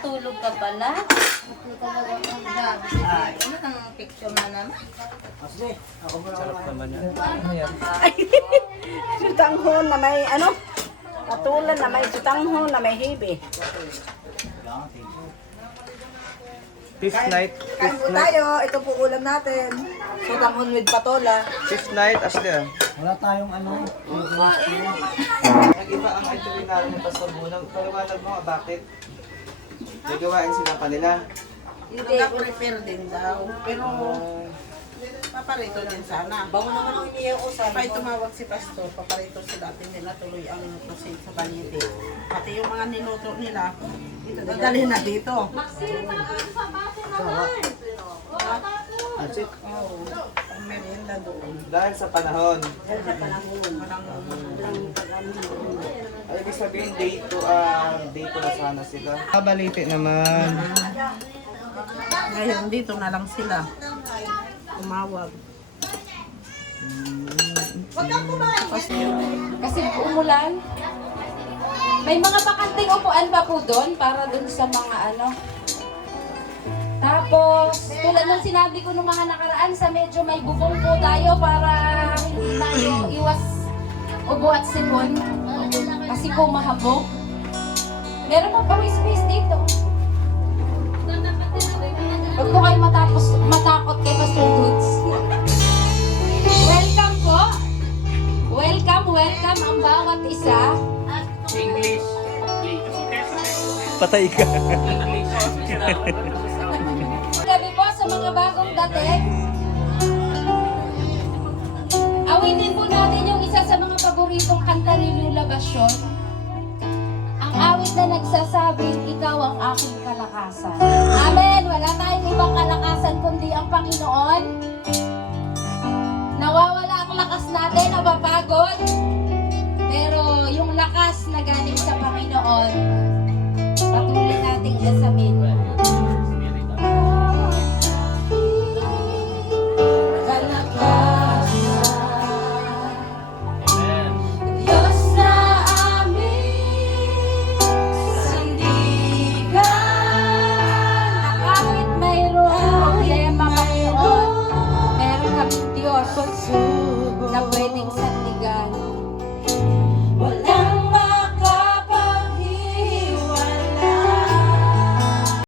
Tulog ka pala? Ano ang picture na naman? Sarap naman yan. Ano yan? Sutanghon na may ano? Katulan na may sutanghon na may hibi. Fifth night. Kain po tayo. Ito po ulam natin. Sutanghon with patola. Fifth night, Ashley ah. Wala tayong ano. Nag-iba ang itinerary ng Pastor Bunang. Paliwanag mo nga bakit? May gawain sila kanila. Hindi, prepare din daw. Pero, paparito din sana. Bango naman ang iniuusan. Pag tumawag si Pastor, paparito sila. Nila tuloy ang proceed sa balite. Pati yung mga niluto nila, dadalhin na dito. That's it. Oo. Ang merienda doon. Dahil sa panahon. Walang Ay, ibig sabihin, day to na sana sila. Balite naman. ngayon dito na lang sila. Tumawag. Kasi umulan. May mga bakanting upuan pa po doon para doon sa mga ano. Tapos, tulad ng sinabi ko nung mga nakaraan, sa medyo may bubong po tayo para hindi tayo iwas ubo at sipon. Kasi po mahabog. Meron pa pang space dito. Huwag po kayo matakot kay Pastor Goods. Welcome po. Welcome ang bawat isa. Patay ka. Gabi po sa mga bagong dating. Awitin po natin yung isa sa mga paboritong kanta ni Lula Basyon. Ang awit na nagsasabing, ikaw ang aking kalakasan. Amen! Wala tayong ibang kalakasan kundi ang Panginoon. Nawawala ang lakas natin, napapagod. Pero yung lakas na galing sa Panginoon, patuloy nating isasamin.